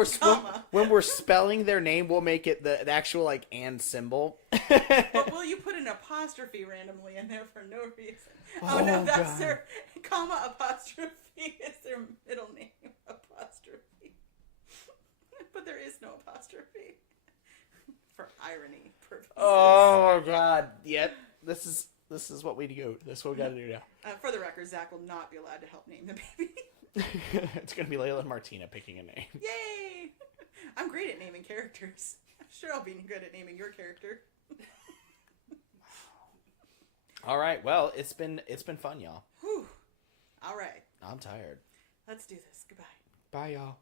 we're spelling their name, we'll make it the actual like and symbol. But will you put an apostrophe randomly in there for no reason? Oh no, that's God. Their comma apostrophe is their middle name apostrophe. But there is no apostrophe. For irony purposes. Oh God. Yep. This is what we do. This is what we gotta do now. For the record, Zach will not be allowed to help name the baby. It's gonna be Layla and Martina picking a name. Yay! I'm great at naming characters. I'm sure I'll be good at naming your character. All right. Well, it's been fun, y'all. Whew. All right. I'm tired. Let's do this. Goodbye. Bye, y'all.